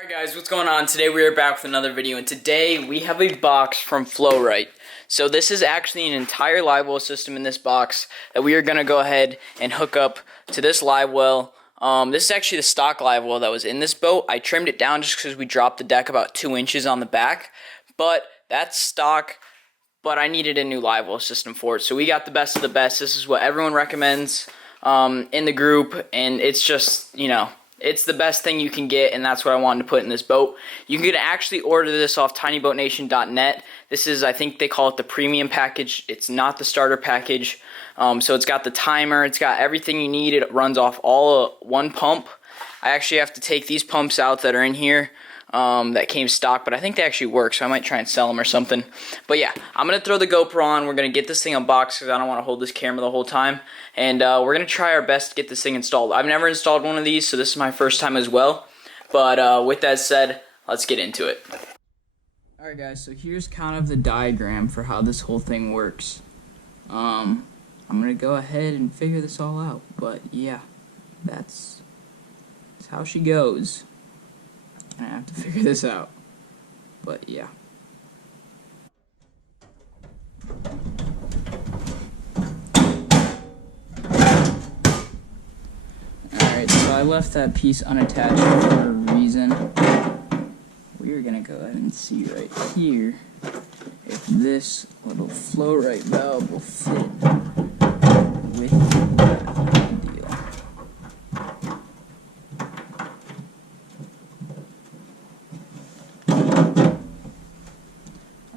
Alright guys, what's going on? Today we are back with another video, and today we have a box from Flow-Rite. So this is actually an entire live well system in this box that we are going to go ahead and hook up to this live well. This is actually the stock live well that was in this boat. I trimmed it down just because we dropped the deck about 2 inches on the back, but that's stock. But I needed a new live well system for it, so we got the best of the best. This is what everyone recommends in the group, and it's just, you know, it's the best thing you can get, and that's what I wanted to put in this boat. You can actually order this off tinyboatnation.net. This is, I think they call it the premium package. It's not the starter package. So it's got the timer. It's got everything you need. It runs off all one pump. I actually have to take these pumps out that are in here that came stock, but I think they actually work, so I might try and sell them or something. But yeah, I'm going to throw the GoPro on. We're going to get this thing unboxed because I don't want to hold this camera the whole time. And we're going to try our best to get this thing installed. I've never installed one of these, so this is my first time as well. But with that said, let's get into it. Alright guys, so here's kind of the diagram for how this whole thing works. I'm going to go ahead and figure this all out. But yeah, that's how she goes. I have to figure this out, but yeah. Alright, so I left that piece unattached for a reason. We're gonna go ahead and see right here if this little Flow-Rite valve will fit with that deal.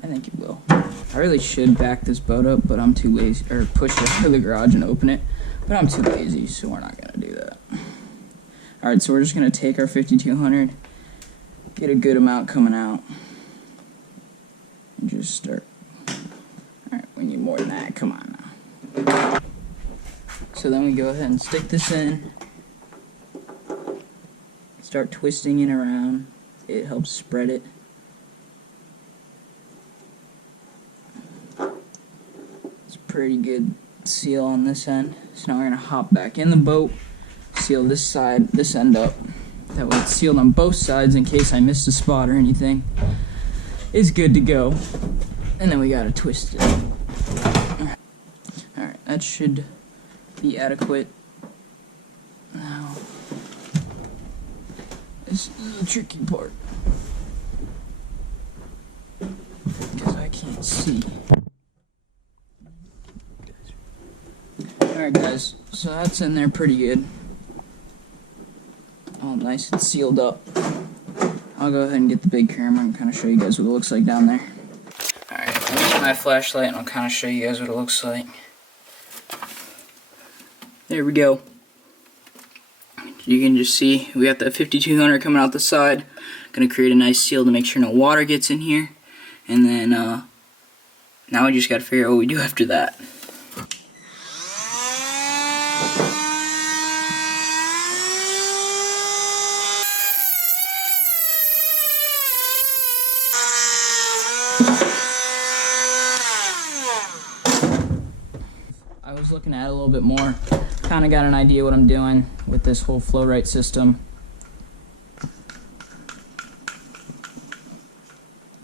I think it will. I really should back this boat up, but I'm too lazy, or push it out of the garage and open it, but I'm too lazy, so we're not going to do that. Alright, so we're just going to take our 5200, get a good amount coming out, and just start. Alright, we need more than that, come on now. So then we go ahead and stick this in, start twisting it around, it helps spread it. Pretty good seal on this end. So now we're gonna hop back in the boat, seal this side, this end up. That way it's sealed on both sides in case I missed a spot or anything. It's good to go. And then we gotta twist it. Alright, that should be adequate. Now, this is the tricky part, because I can't see. Alright guys, so that's in there pretty good. All nice and sealed up. I'll go ahead and get the big camera and kind of show you guys what it looks like down there. Alright, I'll get my flashlight and I'll kind of show you guys what it looks like. There we go. You can just see we got that 5200 coming out the side. Gonna create a nice seal to make sure no water gets in here. And then now we just gotta figure out what we do after that. I was looking at it a little bit more, kind of got an idea what I'm doing with this whole Flow-Rite system.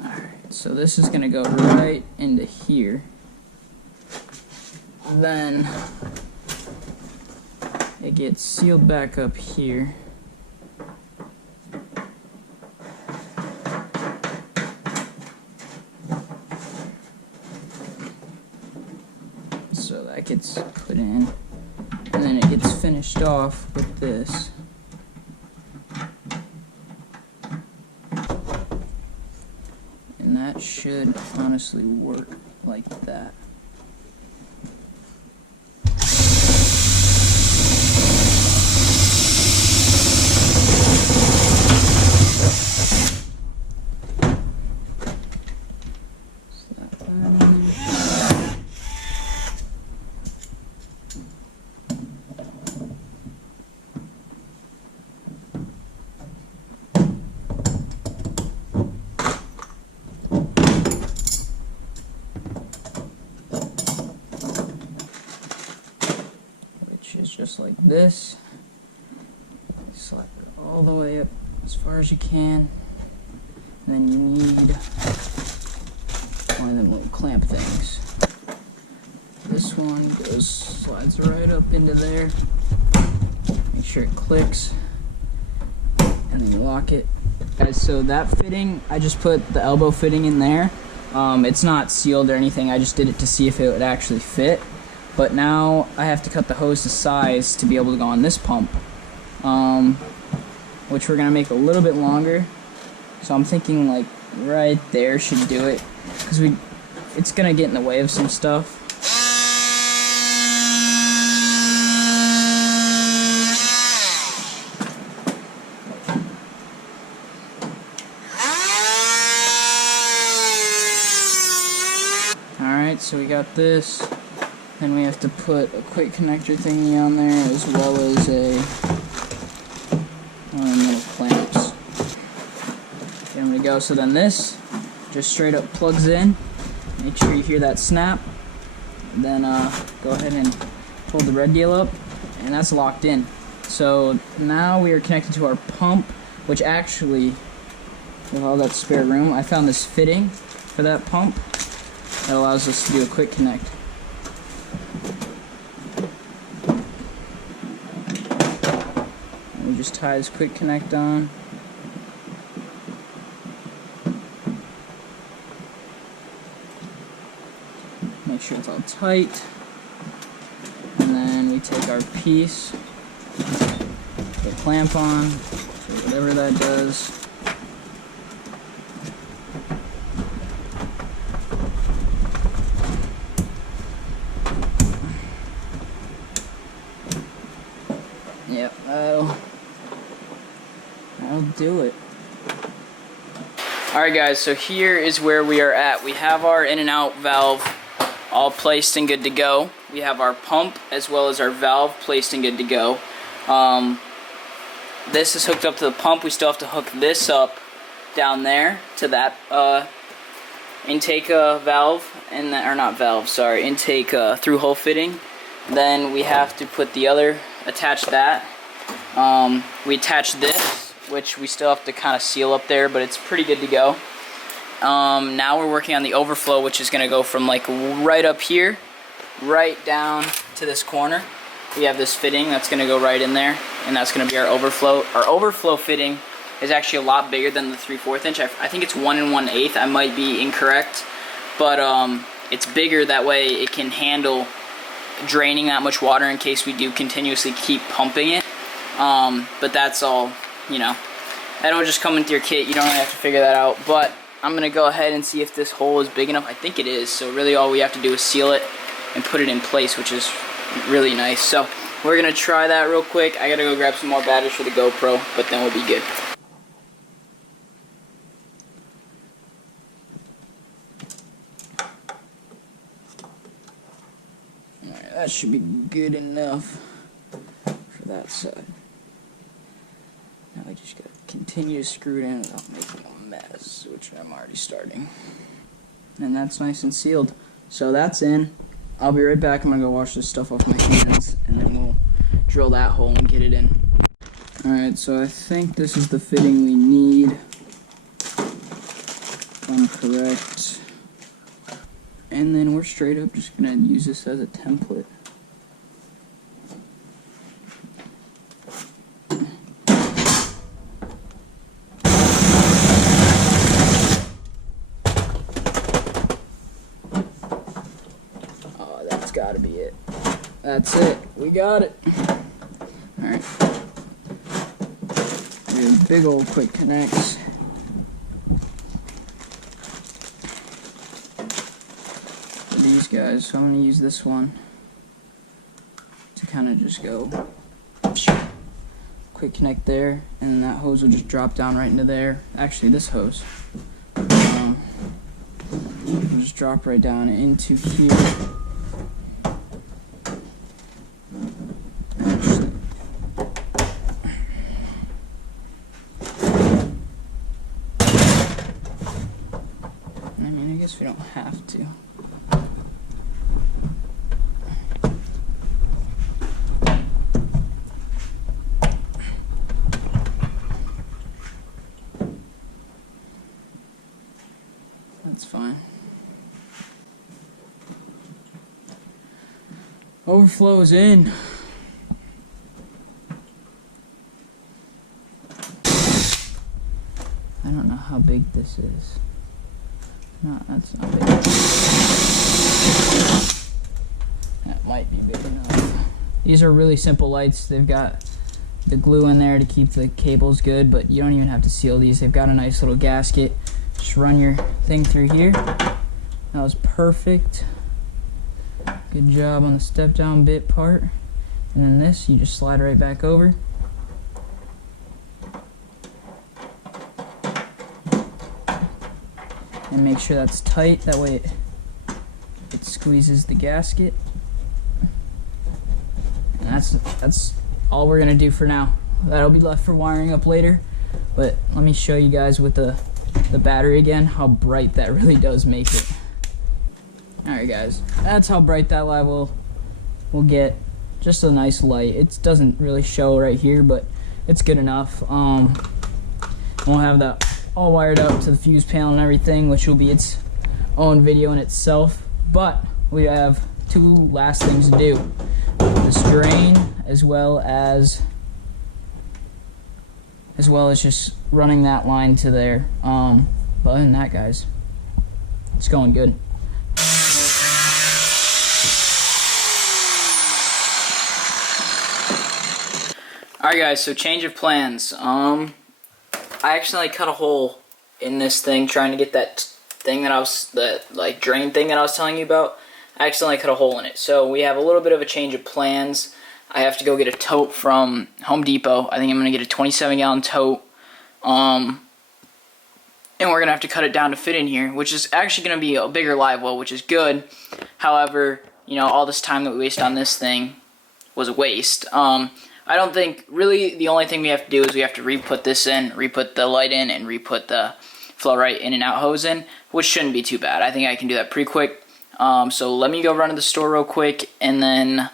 Alright, so this is going to go right into here. Then it gets sealed back up here. So that gets put in, and then it gets finished off with this. And that should honestly work like that. Just like this. Slap it all the way up as far as you can. And then you need one of them little clamp things. This one slides right up into there. Make sure it clicks, and then you lock it. Guys, so that fitting, I just put the elbow fitting in there. It's not sealed or anything, I just did it to see if it would actually fit. But now I have to cut the hose to size to be able to go on this pump, which we're gonna make a little bit longer. So I'm thinking like right there should do it, because it's gonna get in the way of some stuff. Alright, so we got this. Then we have to put a quick connector thingy on there, as well as one of the little clamps. There we go. So then this just straight up plugs in. Make sure you hear that snap. Then go ahead and pull the red deal up, and that's locked in. So now we are connected to our pump, which actually, with all that spare room, I found this fitting for that pump that allows us to do a quick connect. And we just tie this quick connect on. Make sure it's all tight. And then we take our piece, put a clamp on, so whatever that does. Yep, that'll do it. Alright guys, so here is where we are at. We have our in and out valve all placed and good to go. We have our pump as well as our valve placed and good to go. This is hooked up to the pump. We still have to hook this up down there to that intake valve, and or not valve, sorry, intake through hole fitting. Then we have to put the other, attach that. We attach this, which we still have to kind of seal up there, but it's pretty good to go. Now we're working on the overflow, which is going to go from like right up here, right down to this corner. We have this fitting that's going to go right in there, and that's going to be our overflow. Our overflow fitting is actually a lot bigger than the 3/4 inch. I think it's 1 1/8. I might be incorrect, but it's bigger, that way it can handle draining that much water in case we do continuously keep pumping it. But that's all, you know, that'll just come into your kit. You don't really have to figure that out. But I'm gonna go ahead and see if this hole is big enough. I think it is, so really all we have to do is seal it and put it in place, which is really nice. So we're gonna try that real quick. I gotta go grab some more batteries for the GoPro, but then we'll be good. Alright, that should be good enough for that side. Now I just gotta continue to screw it in without making a mess, which I'm already starting. And that's nice and sealed. So that's in. I'll be right back. I'm gonna go wash this stuff off my hands, and then we'll drill that hole and get it in. Alright, so I think this is the fitting we need, if I'm correct. And then we're straight up just gonna use this as a template. Gotta be it. That's it. We got it. Alright. We have big old quick connects. For these guys, so I'm gonna use this one to kind of just go quick connect there, and that hose will just drop down right into there. Actually, this hose will just drop right down into here. We don't have to. That's fine. Overflow is in. I don't know how big this is. No, that's not big. That might be big enough. These are really simple lights. They've got the glue in there to keep the cables good, but you don't even have to seal these. They've got a nice little gasket. Just run your thing through here. That was perfect. Good job on the step down bit part. And then this, you just slide right back over. And make sure that's tight, that way it squeezes the gasket. And that's all we're gonna do for now. That'll be left for wiring up later. But let me show you guys with the battery again, how bright that really does make it. Alright guys, that's how bright that light will get. Just a nice light. It doesn't really show right here, but it's good enough. We'll have that all wired up to the fuse panel and everything, which will be its own video in itself. But we have two last things to do. This drain, as well as just running that line to there. But other than that, guys, it's going good. Alright guys, so change of plans. I accidentally cut a hole in this thing trying to get that thing that like drain thing that I was telling you about. I accidentally cut a hole in it. So we have a little bit of a change of plans. I have to go get a tote from Home Depot. I think I'm going to get a 27-gallon tote. And we're going to have to cut it down to fit in here, which is actually going to be a bigger live well, which is good. However, you know, all this time that we waste on this thing was a waste. I don't think, really, the only thing we have to do is we have to re-put this in, re-put the light in, and re-put the Flow-Rite in and out hose in, which shouldn't be too bad. I think I can do that pretty quick. So let me go run to the store real quick, and then,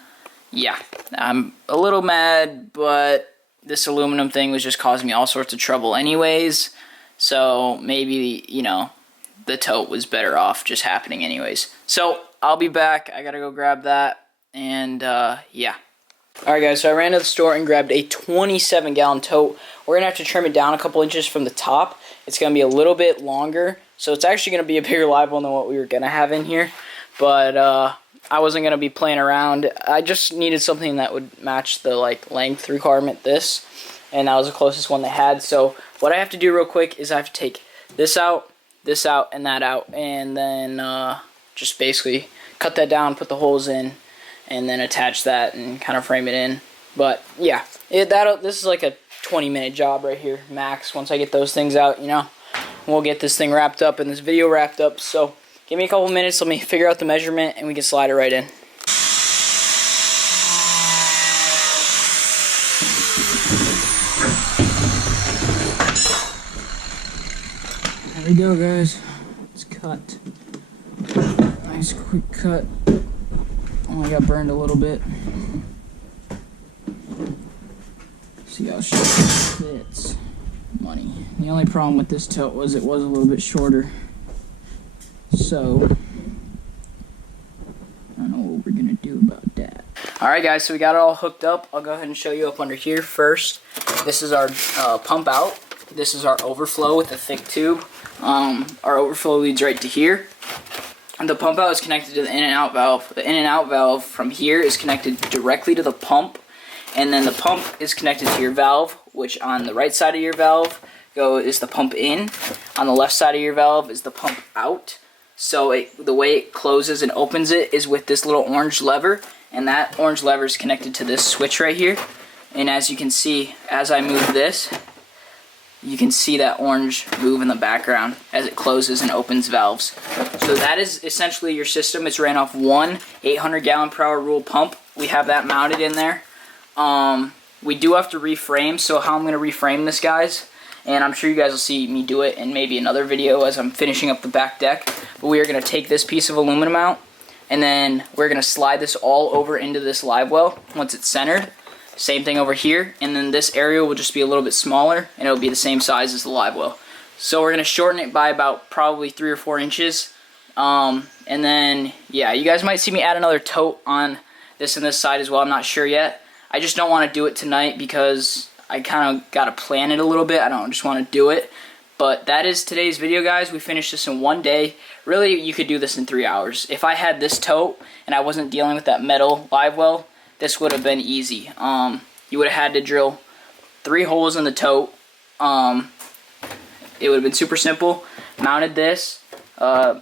yeah, I'm a little mad, but this aluminum thing was just causing me all sorts of trouble anyways, so maybe, you know, the tote was better off just happening anyways. So I'll be back. I gotta go grab that, and, yeah. Alright guys, so I ran to the store and grabbed a 27-gallon tote. We're going to have to trim it down a couple inches from the top. It's going to be a little bit longer, so it's actually going to be a bigger live well than what we were going to have in here. But I wasn't going to be playing around. I just needed something that would match the length requirement, this. And that was the closest one they had. So what I have to do real quick is I have to take this out, and that out. And then just basically cut that down, put the holes in, and then attach that and kind of frame it in. But yeah, this is like a 20-minute job right here, max. Once I get those things out, you know, we'll get this thing wrapped up and this video wrapped up. So give me a couple minutes, let me figure out the measurement, and we can slide it right in. There we go, guys. It's cut. Nice quick cut. Only got burned a little bit. See how short it fits. Money. The only problem with this tote was it was a little bit shorter. So I don't know what we're gonna do about that. Alright guys, so we got it all hooked up. I'll go ahead and show you up under here first. This is our pump out. This is our overflow with a thick tube. Our overflow leads right to here. And the pump out is connected to the in and out valve. The in and out valve from here is connected directly to the pump. And then the pump is connected to your valve, which on the right side of your valve is the pump in. On the left side of your valve is the pump out. So the way it closes and opens it is with this little orange lever. And that orange lever is connected to this switch right here. And as you can see, as I move this, you can see that orange move in the background as it closes and opens valves. So that is essentially your system. It's ran off one 800-gallon-per-hour rule pump. We have that mounted in there. We do have to reframe, so how I'm going to reframe this, guys, and I'm sure you guys will see me do it in maybe another video as I'm finishing up the back deck, but we are going to take this piece of aluminum out, and then we're going to slide this all over into this live well once it's centered. Same thing over here, and then this area will just be a little bit smaller, and it'll be the same size as the live well. So we're going to shorten it by about probably 3 or 4 inches. And then, yeah, you guys might see me add another tote on this and this side as well. I'm not sure yet. I just don't want to do it tonight because I kind of got to plan it a little bit. I don't just want to do it. But that is today's video, guys. We finished this in 1 day. Really, you could do this in 3 hours. If I had this tote and I wasn't dealing with that metal live well, this would have been easy. You would have had to drill 3 holes in the tote. It would have been super simple. Mounted this. 3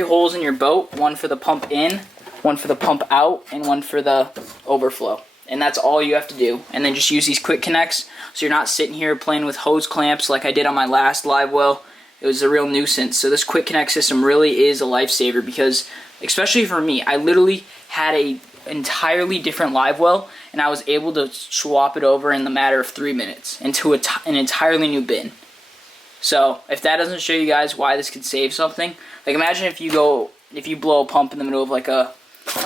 holes in your boat. 1 for the pump in, 1 for the pump out, and 1 for the overflow. And that's all you have to do. And then just use these quick connects so you're not sitting here playing with hose clamps like I did on my last live well. It was a real nuisance. So this quick connect system really is a lifesaver because, especially for me, I literally had a entirely different live well and I was able to swap it over in the matter of 3 minutes into an entirely new bin. So if that doesn't show you guys why this could save something, like imagine if you blow a pump in the middle of like a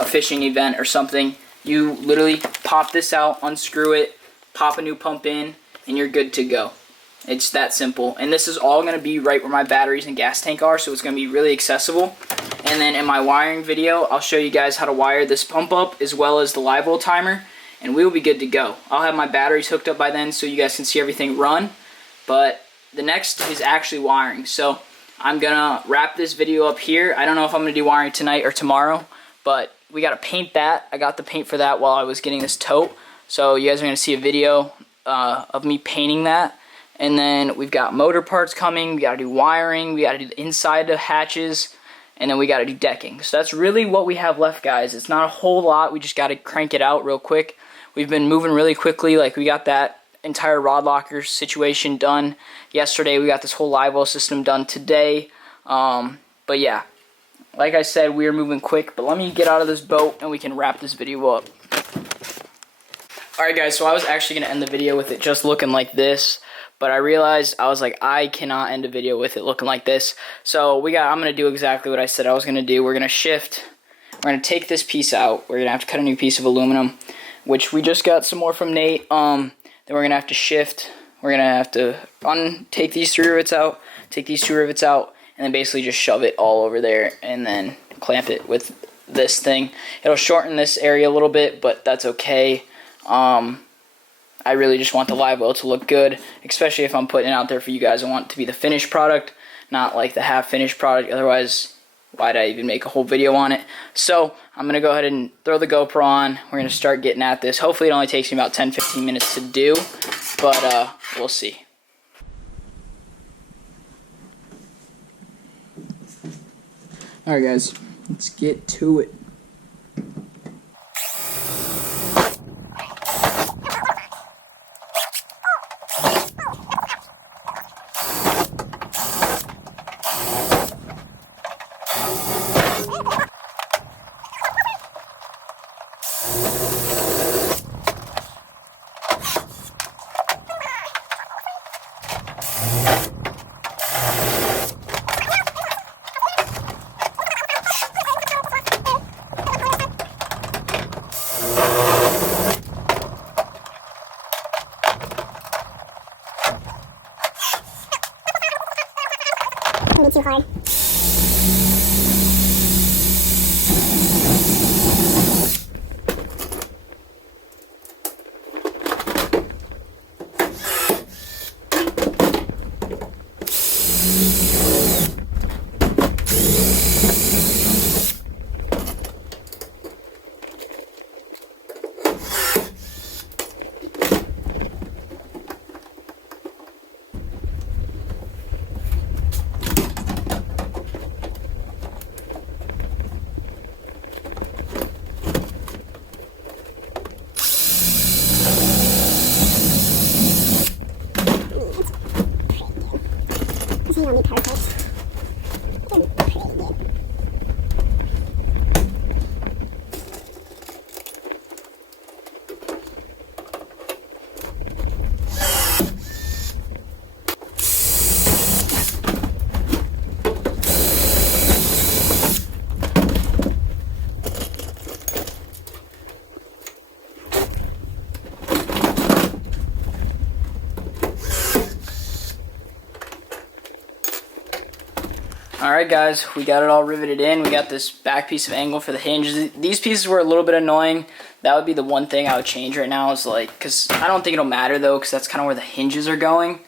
fishing event or something, you literally pop this out, unscrew it, pop a new pump in, and you're good to go. It's that simple. And this is all going to be right where my batteries and gas tank are, so it's going to be really accessible. And then in my wiring video, I'll show you guys how to wire this pump up as well as the live well timer, and we will be good to go. I'll have my batteries hooked up by then so you guys can see everything run. But the next is actually wiring. So I'm going to wrap this video up here. I don't know if I'm going to do wiring tonight or tomorrow, but we got to paint that. I got the paint for that while I was getting this tote. So you guys are going to see a video of me painting that. And then we've got motor parts coming. We got to do wiring. We got to do the inside of hatches. And then we got to do decking. So that's really what we have left, guys. It's not a whole lot. We just got to crank it out real quick. We've been moving really quickly. Like we got that entire rod locker situation done yesterday. We got this whole live well system done today. But yeah, like I said, we are moving quick. But let me get out of this boat and we can wrap this video up. Alright guys, so I was actually going to end the video with it just looking like this. But I realized, I was like, I cannot end a video with it looking like this. So I'm going to do exactly what I said I was going to do. We're going to shift. We're going to take this piece out. We're going to have to cut a new piece of aluminum, which we just got some more from Nate. Then we're going to have to shift. We're going to have to take these 3 rivets out, take these 2 rivets out, and then basically just shove it all over there and then clamp it with this thing. It'll shorten this area a little bit, but that's okay. I really just want the live well to look good, especially if I'm putting it out there for you guys. I want it to be the finished product, not like the half-finished product. Otherwise, why'd I even make a whole video on it? So I'm going to go ahead and throw the GoPro on. We're going to start getting at this. Hopefully it only takes me about 10-15 minutes to do, but we'll see. Alright guys, let's get to it. Too hard. This ain't gonna be perfect. Pretty good. Alright guys, we got it all riveted in. We got this back piece of angle for the hinges. These pieces were a little bit annoying. That would be the one thing I would change right now, is like, because I don't think it'll matter though, because that's kind of where the hinges are going.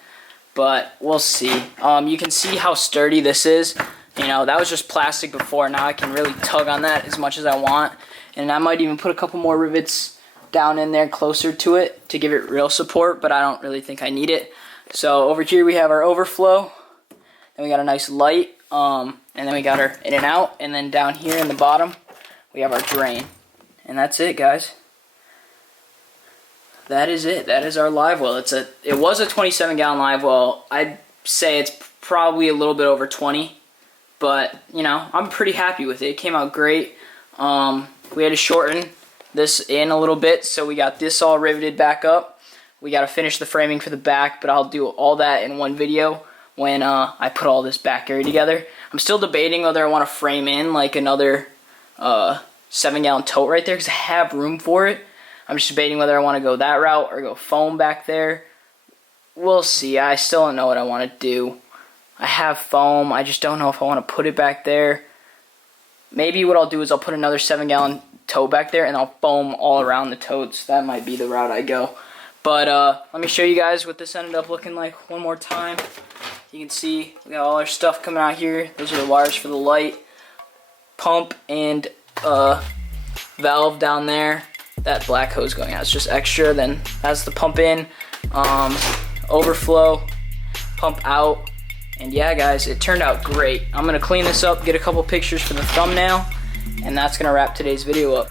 But we'll see. You can see how sturdy this is. You know, that was just plastic before. Now I can really tug on that as much as I want. And I might even put a couple more rivets down in there closer to it to give it real support, but I don't really think I need it. So over here we have our overflow. Then we got a nice light. And then we got our in and out, and then down here in the bottom we have our drain, and that's it, guys. That is it. That is our live well. It was a 27-gallon live well. I'd say it's probably a little bit over 20, but you know, I'm pretty happy with it. It came out great. We had to shorten this in a little bit, so we got this all riveted back up. We got to finish the framing for the back, but I'll do all that in one video when I put all this back area together. I'm still debating whether I want to frame in like another 7-gallon tote right there, because I have room for it. I'm just debating whether I want to go that route or go foam back there. We'll see. I still don't know what I want to do. I have foam. I just don't know if I want to put it back there. Maybe what I'll do is I'll put another 7-gallon tote back there and I'll foam all around the totes. That might be the route I go. But let me show you guys what this ended up looking like one more time. You can see we got all our stuff coming out here. Those are the wires for the light, pump, and valve down there. That black hose going out, it's just extra. Then that's the pump in, overflow, pump out. And yeah guys, it turned out great. I'm gonna clean this up, get a couple pictures for the thumbnail, and that's gonna wrap today's video up.